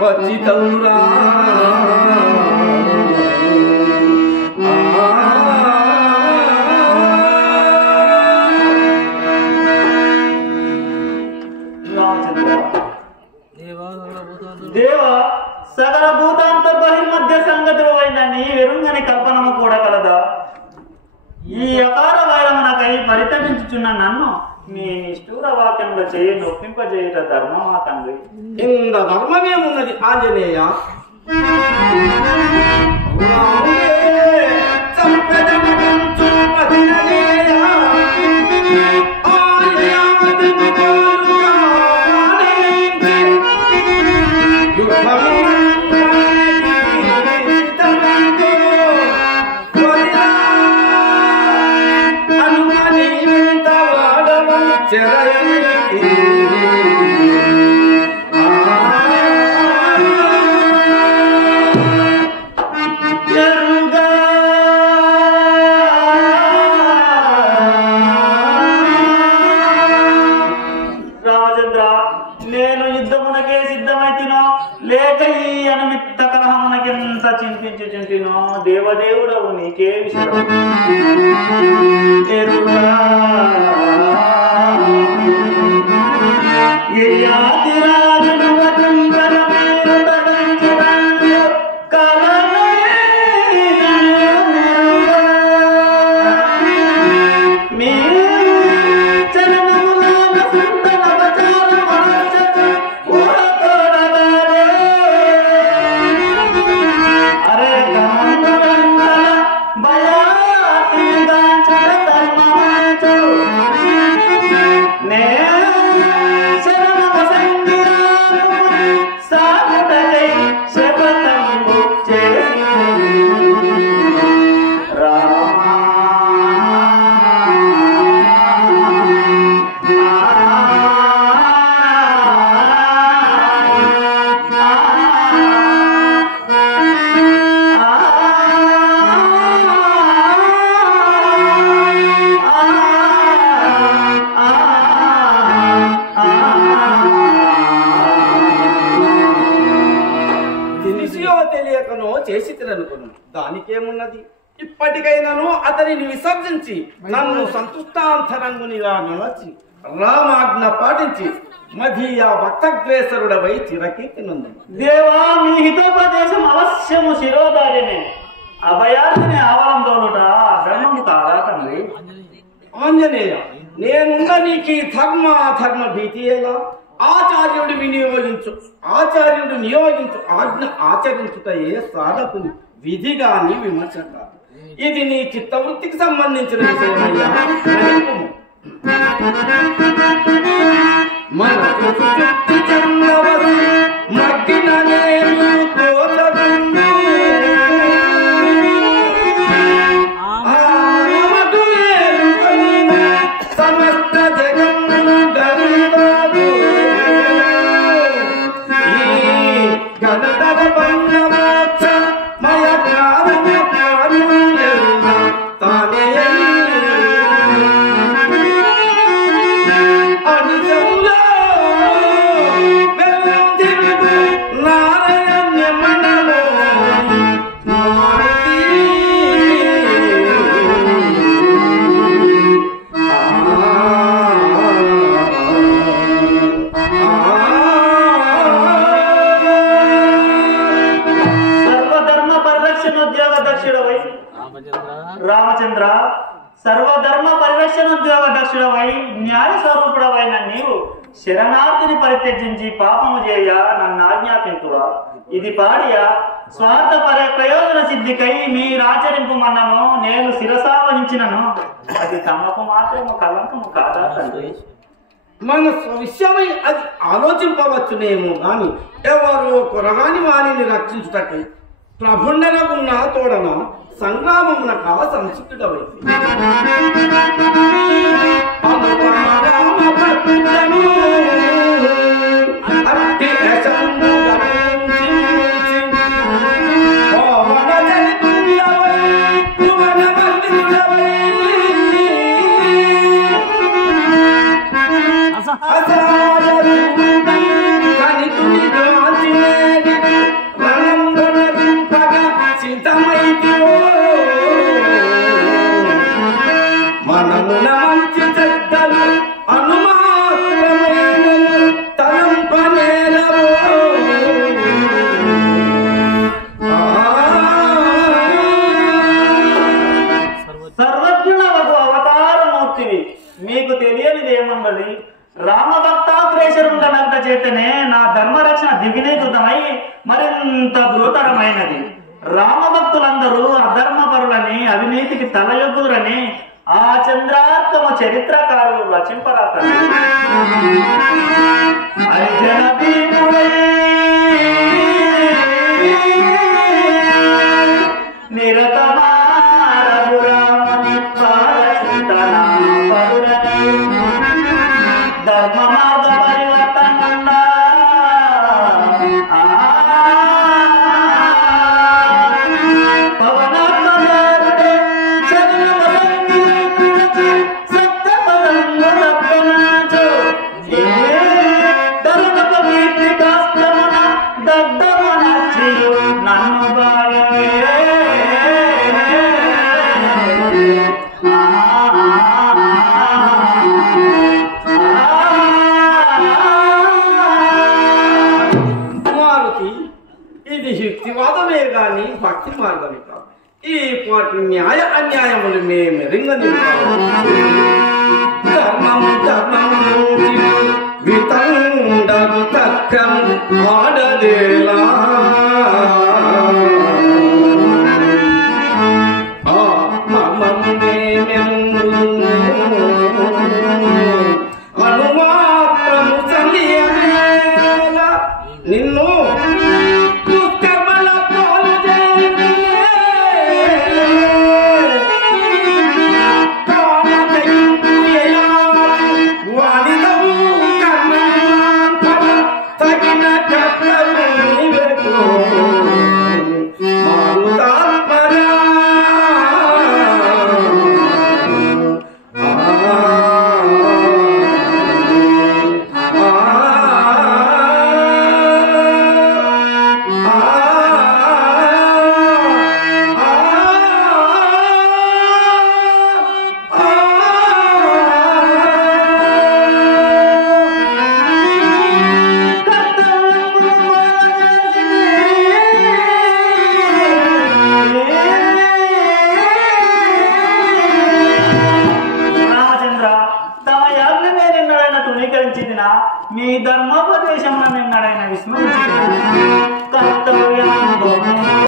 వచ్చితౌరా దేవ సకల భూతాంతర్బహిర్మధ్య సంగతులు అయిన నీ వెరుంగని కల్పనము కూడా కలదా? ఈ అకార వైరమునకై పరితపించుచున్న నన్ను మీ నిష్ఠూర వాక్యంలో చేయి నొప్పింపజేయుట ధర్మమా తండ్రి? ఇంత ధర్మమేమున్నది ఆంజనేయ? రామచంద్ర, నేను యుద్ధమునకే సిద్ధమైతినో లేక ఈ అనుమిత్త కలహమునకెంత చింతించుచుంటినో దేవదేవుడవు నీకే విషయం చేసి తిననుకును దానికేమున్నది? ఇప్పటికైనాను అతనిని విసర్జించి నన్ను సంతుష్టాంతరంగునిగా నడచి రామాజ్ఞ పాటించి మధీయ భక్తగ్రేసరుడవై చిరకీర్తినందు. దేవా, మీ హితోపదేశం అవశ్యము శిరోధార్యమే. అభయార్థిని ఆవలంతోనుట ధర్మము కాదా తండ్రి? ఆంజనేయ, నేనుండ నీకు ధర్మ అధర్మ భీతి ఎలా? ఆచార్యుడు నియోగించు ఆజ్ఞ ఆచరించుటయే సాధకుని విధి గాని విమర్శ కాదు. ఇది నీ చిత్తవృత్తికి సంబంధించిన విషయమయ్యా. రామచంద్ర, సర్వధర్మ పరిరక్షణోద్యోగ దక్షుడవై న్యాయ స్వరూపుడవైన నీవు శరణార్థిని పరిత్యజించి పాపము చేయ నన్ను ఆజ్ఞాపింతువా? ఇది పాడియా స్వార్థ ప్రయోజన సిద్ధికై మీరాచరింపు మన్నను నేను శిరసావహించినను అది తమకు మాత్రము కలంకము కాదా తండ్రి? మన విషయమై అది ఆలోచింపవచ్చునేమో గాని ఎవరు కొరగాని వారిని రక్షించుటకై ప్రభుండనగున్న తోడన సంగ్రామమున కావ సంసిద్ధుడవైతే కనికుని చేతనే నా ధర్మరక్షణ దిగ్విజయకృతమై మరింత దురతరమైనది. రామభక్తులందరూ అధర్మపరులని అవినీతికి తలయొగ్గురని ఆ చంద్రాత్మ చరిత్రకారులు రచింపరాతరు. అర్జున భీముడై ధర్మ మార్గ పరివర్తన పవనాత్మడే నన్ను బాగా ఇది యుక్తివాదమే గాని భక్తి మార్గమే కాదు. ఈ పాటి న్యాయ అన్యాయములు మేము రింగని ధర్మము ధర్మము వితండము తక్కం ఆడదేలా అనుమాత్రము సంధ్యవేళ నిన్ను మీ ధర్మోపదేశం నిన్నడైన విస్మరించిన కర్తవ్యం